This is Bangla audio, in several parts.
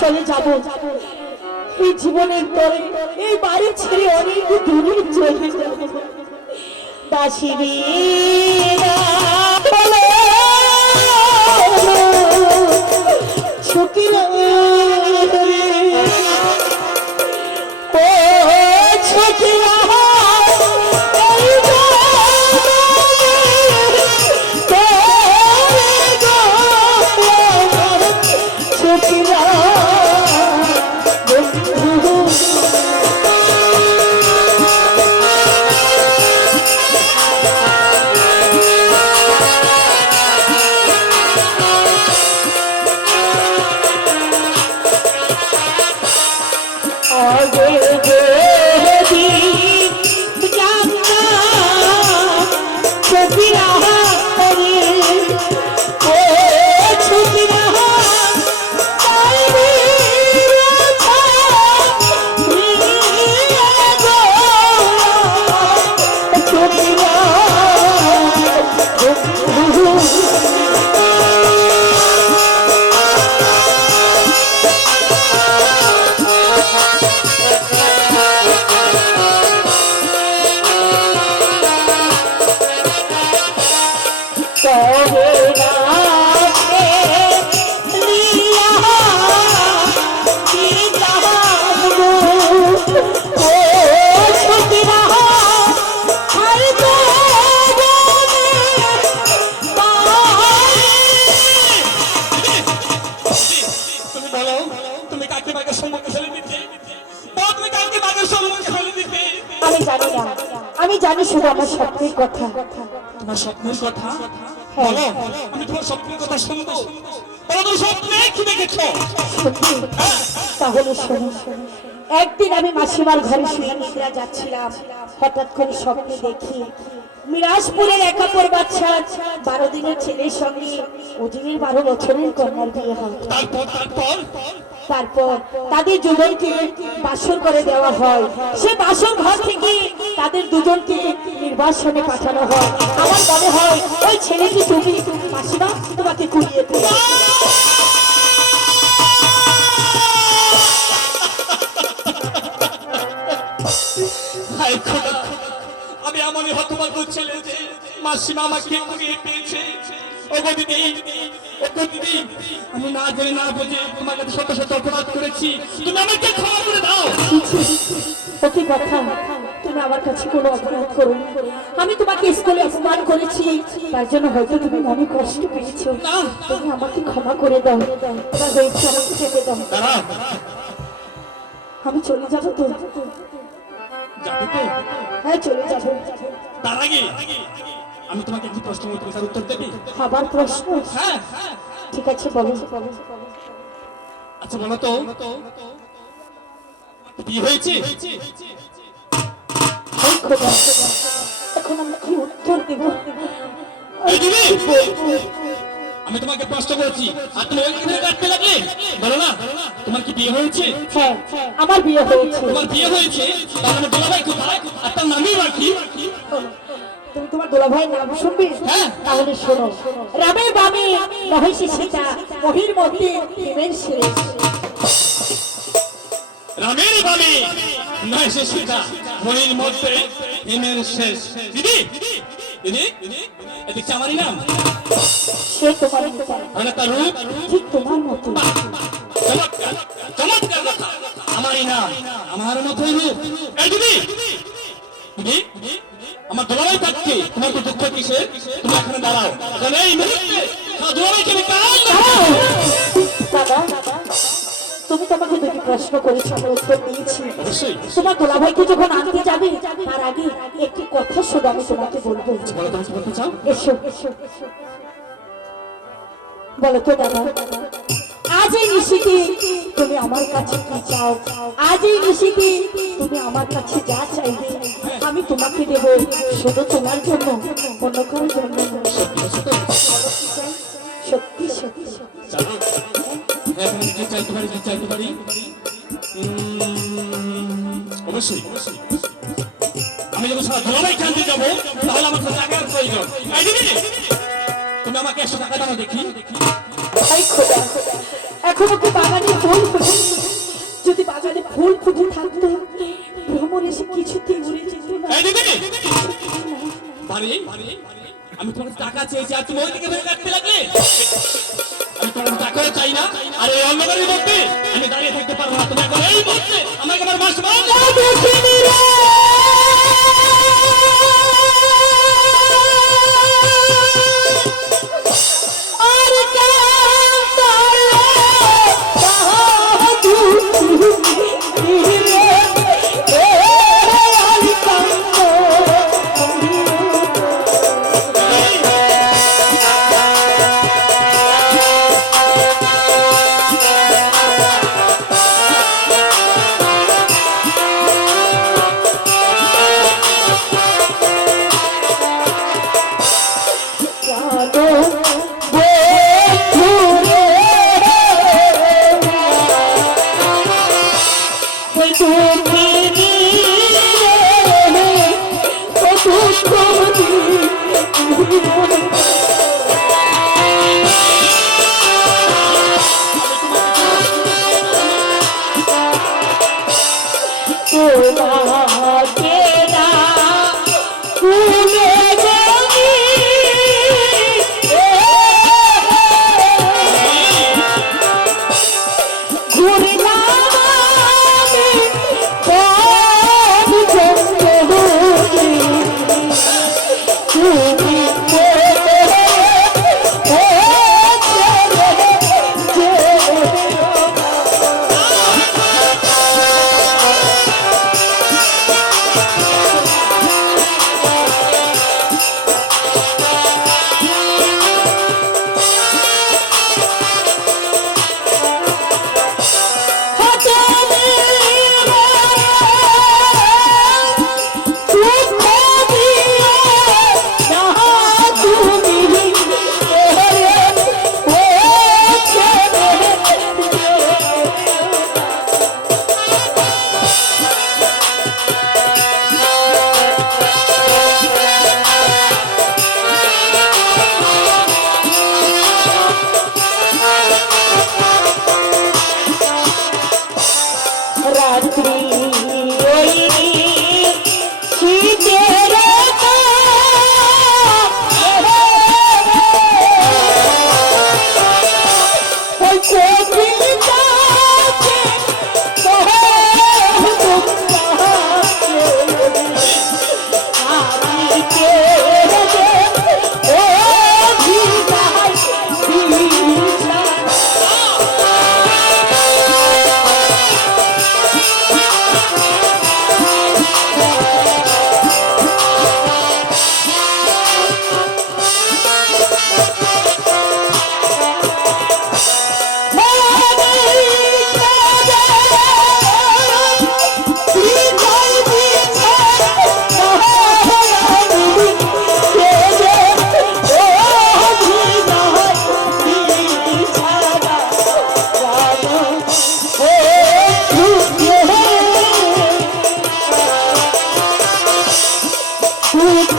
চলে যাব এই জীবনের তরে এই বাড়ি ছেড়ে অনেক দূরে চলে যাব দাসিনী ছকিরা ও ছকিরা আমি জানি না, আমি জানি শুধু আমার স্বপ্নের কথা। তোমার স্বপ্নের কথা হ্যাঁ। বলো, আমি তোমার স্বপ্নের কথা শুনবো। বলো তো স্বপ্নে কি দেখেছো? সত্যি? তাহলে শোনো। একদিন আমি মাসিমার ঘরে শুয়ে নিদ্রা যাচ্ছিলাম, হঠাৎ করে স্বপ্নে দেখি মিরাজপুরের একাপর বাচ্চা 12 দিনের ছেলের সঙ্গে অজিনের 12 বছরের কন্যার বিয়ে হয়। তারপর তাদের দুজনকে বাসর করে দেওয়া হয়। সে বাসর ঘর থেকে তাদের দুজনকে নির্বাসনে পাঠানো হয়। আমার মনে হয় ওই ছেলেটি তুমি মাসিমা, তোমাকে কুড়িয়ে দেবে। আমি এমনই হতভাগ্য ছেলে যে মাসিমা আমাকে কুড়িয়ে পেয়েছে। ওগো দিদি, ওগো দিদি, আমি না জেনে না বুঝে তোমার কাছে শত শত অপরাধ করেছি, তুমি আমাকে ক্ষমা করে দাও। ওকে কথা, তুমি আমার কাছে কোনো অপরাধ করো। আমি তোমাকে স্কুলে অপমান করেছি, তার জন্য হয়তো তুমি মনে কষ্ট পেয়েছো। তুমি আমাকে ক্ষমা করে দাও। এবার হয়েছে, আমাকে যেতে দাও। আমি চলে যাবো তো। যাবে তো? হ্যাঁ, চলে যাবো। তার আগে আমি তোমাকে একটি প্রশ্ন করতে, তার উত্তর দেবে? আবার প্রশ্ন? হ্যাঁ। ঠিক আছে, বলো। আচ্ছা বলো তো, বিয়ে হয়েছে? এখন আমি কি উত্তর দেব? আমি তোমাকে প্রশ্ন করেছি আর তুমি ওইখানে কাটতে লাগলে। বলো না, তোমার কি বিয়ে হয়েছে? হ্যাঁ, আমার বিয়ে হয়েছে। তোমার বিয়ে হয়েছে, তাহলে আমার দুলাভাই কোথায় আর তার নামই বা কি? তুমি তোমার দুলাভাইয়ের নাম শুনবে? হ্যাঁ। তাহলে শোনো। রামের বামে মহিষী সীতা, মহির মধ্যে প্রেমের শেষ। রামের বামে মহিষী সীতা, মহির মধ্যে প্রেমের শেষ। দিদি, দিদি, এদিকে আমারই নাম। সে তোমার পিতা, মানে তার রূপ ঠিক তোমার মতো। চমৎকার, চমৎকার কথা। আমারই নাম, আমার মতোই রূপ। এই দিদি, দিদি, আমার দুলাভাই থাকতে তোমার তো দুঃখ কিসের? তুমি এখানে দাঁড়াও, কারণ এই মুহূর্তে আমার দুলাভাইকে আমি কাল দাদা, তুমি তোমাকে দুটি প্রশ্ন করেছো, আমি উত্তর দিয়েছি। অবশ্যই। তোমার দুলাভাইকে যখন আনতে যাবে, তার আগে একটি কথা শুধু আমি তোমাকে বলবো। বলো, তুমি কি বলতে চাও? এসো। বলো তো দাদা, আজ এই নিশিতে তুমি আমার কাছে কি চাও? আজ এই নিশিতে তুমি আমার কাছে যা চাইবে আমি তোমাকে দেব, শুধু তোমার জন্য, অন্য কারোর জন্য নয়। সত্যি সত্যি। চলো, এখন আমি কি চাইতে পারি, কি চাইতে পারি? অবশ্যই। আমি যখন সারা দুলাভাইকে আনতে যাবো, তাহলে আমার কাছে টাকার প্রয়োজন। এই দিদি, তুমি আমাকে 100 টাকা দাও দেখি। আই খোদা, এখনো কি বাগানে ফুল ফুটে? যদি বাগানে ফুল ফুটে থাকতো, ভ্রমণ এসে কিছুতেই উড়ে যেত না। এই দিদি, পারি? আমি তোমার টাকা চেয়েছি আর তুমি ওই দিকে বের কাটতে লাগলে। আমি তোমার টাকাও চাই না, আর এই অন্ধকারের মধ্যে আমি দাঁড়িয়ে থাকতে পারবো না। তুমি এখন এই মুহূর্তে আমাকে আমার মাস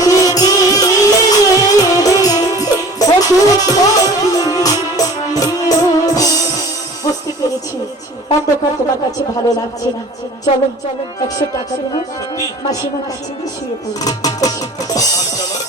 দেখিনি ও দুঃখ বুঝতে পেরেছি অন্ধকার তোমার কাছে ভালো লাগছে না। চলো 100 টাকা দেবো, মাসিমার কাছে গিয়ে শুয়ে পড়বো। চলো